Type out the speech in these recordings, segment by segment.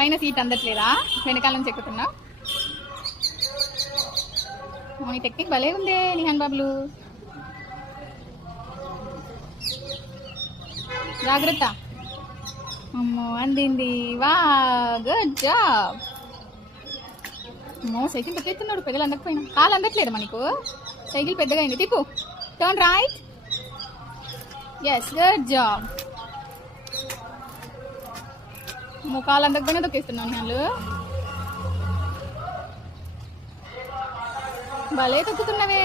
పైన సీట్ అందట్లేదా? వెనకాల నుంచి ఎక్కుతున్నా. నీ టెక్నిక్ భలే ఉందే నిహాన్ బాబులు. జాగ్రత్త. అమ్మో అందింది. వా గుడ్ జాబ్. అమ్మో సైకిల్ పెట్టేస్తున్నాడు పెద్దలు అందకపోయినా. కాలు అందట్లేదు మనకు. సైకిల్ పెద్దగా అయింది. తిప్పు. Turn right. Yes good job. కాలు అందకపోయినా తొక్కేస్తున్నాను నిహాన్లు. భలే తొక్కుతున్నవే.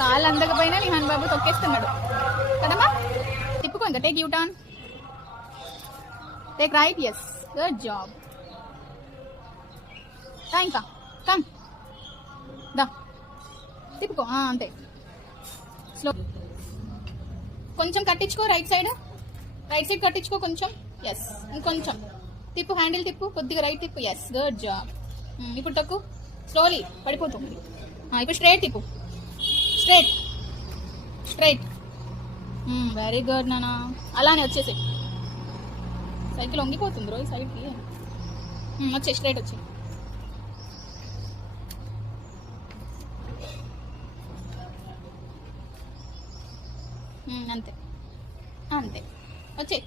కాళ్ళు అందకపోయినా నిహాన్ బాబు తొక్కేస్తున్నాడు కదమ్మా. తిప్పుకో ఇంకా. Take U turn. Take right. Yes good job. ఇంకా కమ్ దా. తిప్పుకో అంతే. స్లో. కొంచెం కట్టించుకో రైట్ సైడ్. రైట్ సైడ్ కట్టించుకో కొంచెం. ఎస్ ఇంకొంచెం తిప్పు. హ్యాండిల్ తిప్పు కొద్దిగా. రైట్ తిప్పు. Yes good job. ఇప్పుడు తక్కువ. స్లోలీ పడిపోతుంది. ఇప్పుడు స్ట్రైట్ తిప్పు. Straight straight. వెరీ గుడ్ నాన్న. అలానే వచ్చేసి సైకిల్ వంగిపోతుంది రోజు సైడ్కి. వచ్చే స్ట్రైట్ వచ్చి. అంతే అంతే వచ్చే.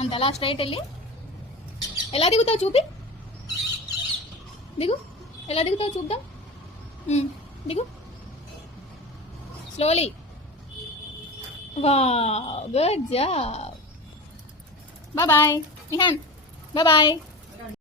అంతే అలా స్ట్రైట్ వెళ్ళి. ఎలా దిగుతావు చూపి. దిగు. ఎలా దిగుతావు చూద్దాం. దిగు slowly. Wow good job. Bye bye Nihan. Bye bye.